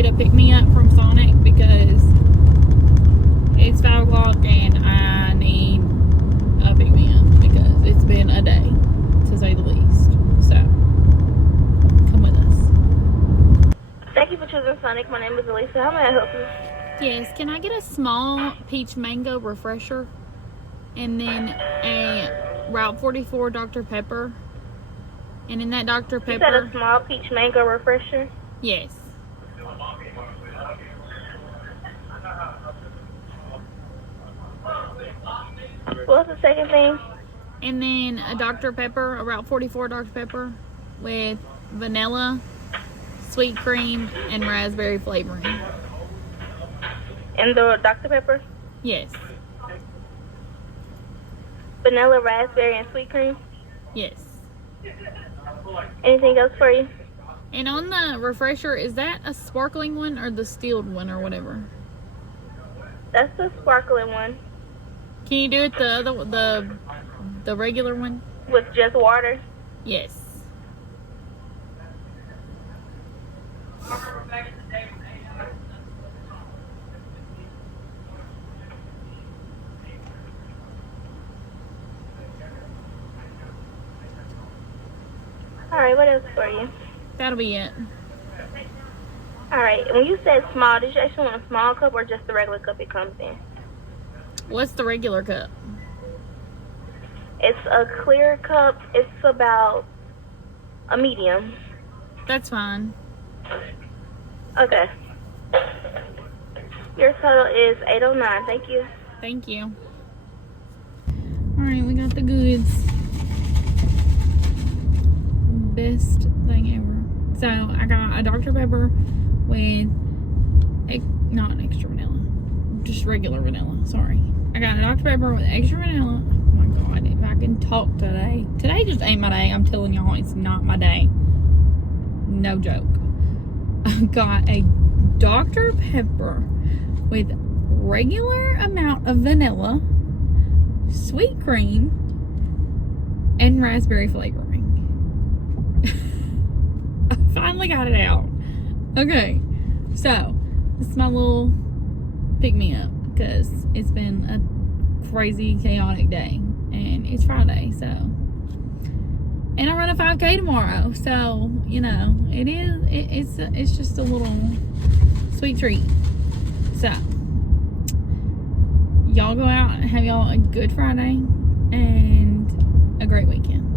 get a pick-me-up from Sonic because it's 5 o'clock and I need a pick-me-up because it's been a day, to say the least. So, come with us. Thank you for choosing Sonic. My name is Elisa. How may I help you? Yes, can I get a small peach mango refresher and then a Route 44 Dr. Pepper? And in that Dr. Pepper... You said a small peach mango refresher? Yes. What's the second thing? And then a Dr. Pepper, a Route 44 Dr. Pepper with vanilla, sweet cream, and raspberry flavoring. And the Dr. Pepper? Yes. Vanilla, raspberry, and sweet cream? Yes. Anything else for you? And on the refresher, is that a sparkling one or the stilled one or whatever? That's the sparkling one. Can you do it the regular one? With just water? Yes. Alright, what else for you? That'll be it. Alright, when you said small, did you actually want a small cup or just the regular cup it comes in? What's the regular cup? It's a clear cup. It's about a medium. That's fine. Okay. Your total is $809. Thank you. Thank you. Alright, we got the goods. Best thing ever. So, I got a Dr. Pepper with, not extra vanilla, just regular vanilla, sorry. I got a Dr. Pepper with extra vanilla. Oh my god, if I can talk today. Today just ain't my day. I'm telling y'all, it's not my day. No joke. I got a Dr. Pepper with regular amount of vanilla, sweet cream, and raspberry flavoring. I finally got it out. Okay, so this is my little pick-me-up because it's been a crazy, chaotic day, and it's Friday, so, and I run a 5K tomorrow, so, you know, it's just a little sweet treat. So, y'all go out and have y'all a good Friday and a great weekend.